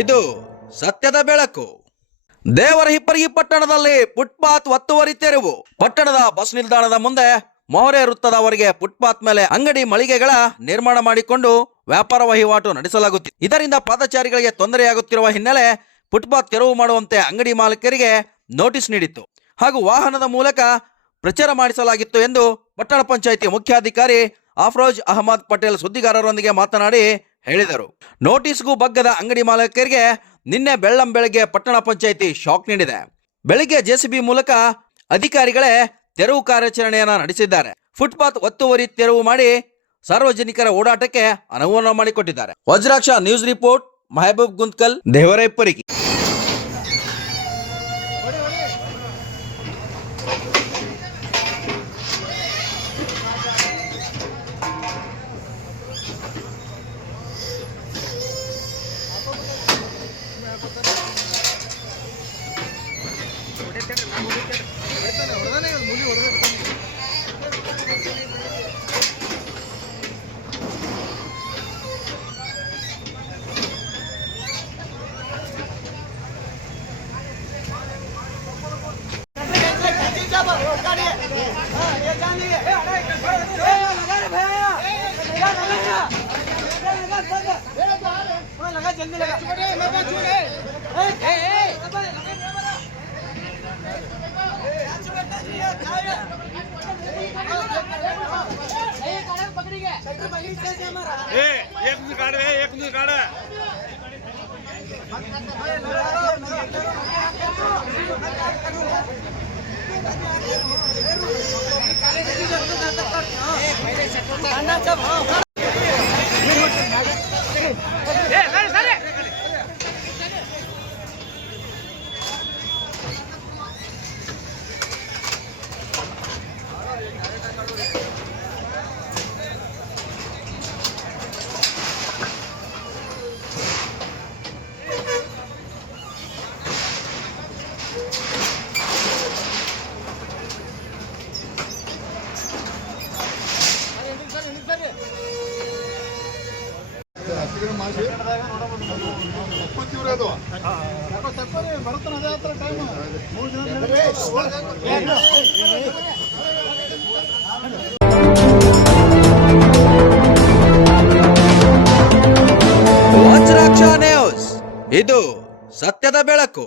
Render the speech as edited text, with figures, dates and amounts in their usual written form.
ಇದು ಸತ್ಯದ ಬೆಳಕು. ದೇವರಹಿಪ್ಪರಗಿ ಪಟ್ಟಣದಲ್ಲಿ ಫುಟ್ಪಾತ್ ಒತ್ತುವರಿ ತೆರವು. ಪಟ್ಟಣದ ಬಸ್ ನಿಲ್ದಾಣದ ಮುಂದೆ ಮೊಹರೆ ವೃತ್ತದವರೆಗೆ ಫುಟ್ಪಾತ್ ಮೇಲೆ ಅಂಗಡಿ ಮಳಿಗೆಗಳ ನಿರ್ಮಾಣ ಮಾಡಿಕೊಂಡು ವ್ಯಾಪಾರ ವಹಿವಾಟು ನಡೆಸಲಾಗುತ್ತಿದೆ. ಇದರಿಂದ ಪಾದಚಾರಿಗಳಿಗೆ ತೊಂದರೆಯಾಗುತ್ತಿರುವ ಹಿನ್ನೆಲೆ ಫುಟ್ಪಾತ್ ತೆರವು ಮಾಡುವಂತೆ ಅಂಗಡಿ ಮಾಲೀಕರಿಗೆ ನೋಟಿಸ್ ನೀಡಿತ್ತು ಹಾಗೂ ವಾಹನದ ಮೂಲಕ ಪ್ರಚಾರ ಮಾಡಿಸಲಾಗಿತ್ತು ಎಂದು ಪಟ್ಟಣ ಪಂಚಾಯಿತಿ ಮುಖ್ಯಾಧಿಕಾರಿ ಅಫ್ರೋಜ್ ಅಹಮದ್ ಪಟೇಲ್ ಸುದ್ದಿಗಾರರೊಂದಿಗೆ ಮಾತನಾಡಿ ಹೇಳಿದರು. ನೋಟಿಸ್ಗೂ ಬಗ್ಗದ ಅಂಗಡಿ ಮಾಲೀಕರಿಗೆ ನಿನ್ನೆ ಬೆಳ್ಳಂಬೆಳಗ್ಗೆ ಪಟ್ಟಣ ಪಂಚಾಯಿತಿ ಶಾಕ್ ನೀಡಿದೆ. ಬೆಳಿಗ್ಗೆ ಜೆಸಿಬಿ ಮೂಲಕ ಅಧಿಕಾರಿಗಳೇ ತೆರವು ಕಾರ್ಯಾಚರಣೆಯನ್ನು ನಡೆಸಿದ್ದಾರೆ. ಫುಟ್ಪಾತ್ ಒತ್ತುವರಿ ತೆರವು ಮಾಡಿ ಸಾರ್ವಜನಿಕರ ಓಡಾಟಕ್ಕೆ ಅನುವು ಮಾಡಿಕೊಟ್ಟಿದ್ದಾರೆ. Vajraksha news report, Mehboob Guntakal, Devarahipparagi. जल्दी लगा एक काढ़ ವಜ್ರಾಕ್ಷ ನ್ಯೂಸ್, ಇದು ಸತ್ಯದ ಬೆಳಕು.